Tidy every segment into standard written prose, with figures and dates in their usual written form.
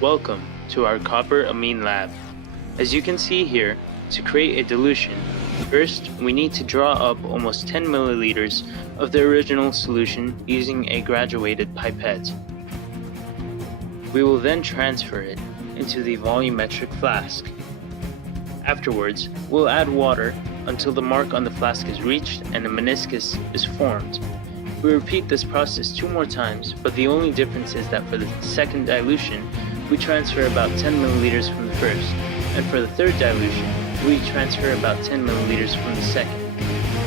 Welcome to our Copper Amine Lab. As you can see here, to create a dilution, first we need to draw up almost 10 milliliters of the original solution using a graduated pipette. We will then transfer it into the volumetric flask. Afterwards, we'll add water until the mark on the flask is reached and a meniscus is formed. We repeat this process 2 more times, but the only difference is that for the second dilution, we transfer about 10 milliliters from the first, and for the third dilution, we transfer about 10 milliliters from the second.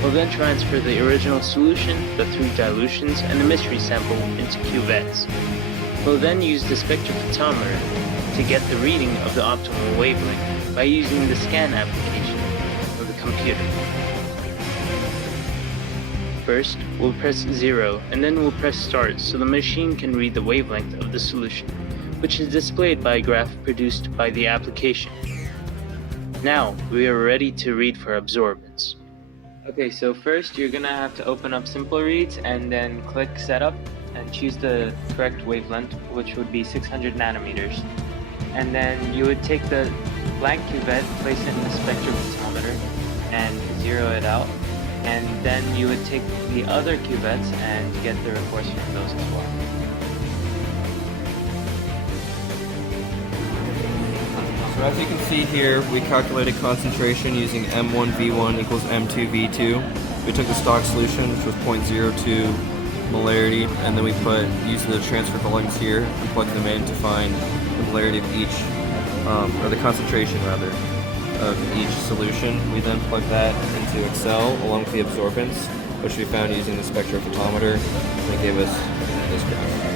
We'll then transfer the original solution, the 3 dilutions, and the mystery sample into cuvettes. We'll then use the spectrophotometer to get the reading of the optimal wavelength by using the scan application of the computer. First, we'll press 0 and then we'll press start so the machine can read the wavelength of the solution, which is displayed by a graph produced by the application. Now, we are ready to read for absorbance. Okay, so first you're gonna have to open up Simple Reads and then click Setup and choose the correct wavelength, which would be 600 nanometers. And then you would take the blank cuvette, place it in the spectrophotometer, and zero it out. And then you would take the other cuvettes and get the reports from those as well. So as you can see here, we calculated concentration using M1V1 equals M2V2. We took the stock solution, which was 0.02 molarity, and then we used the transfer volumes here and plugged them in to find the molarity of each, or the concentration rather, of each solution. We then plugged that into Excel along with the absorbance, which we found using the spectrophotometer, and it gave us this graph.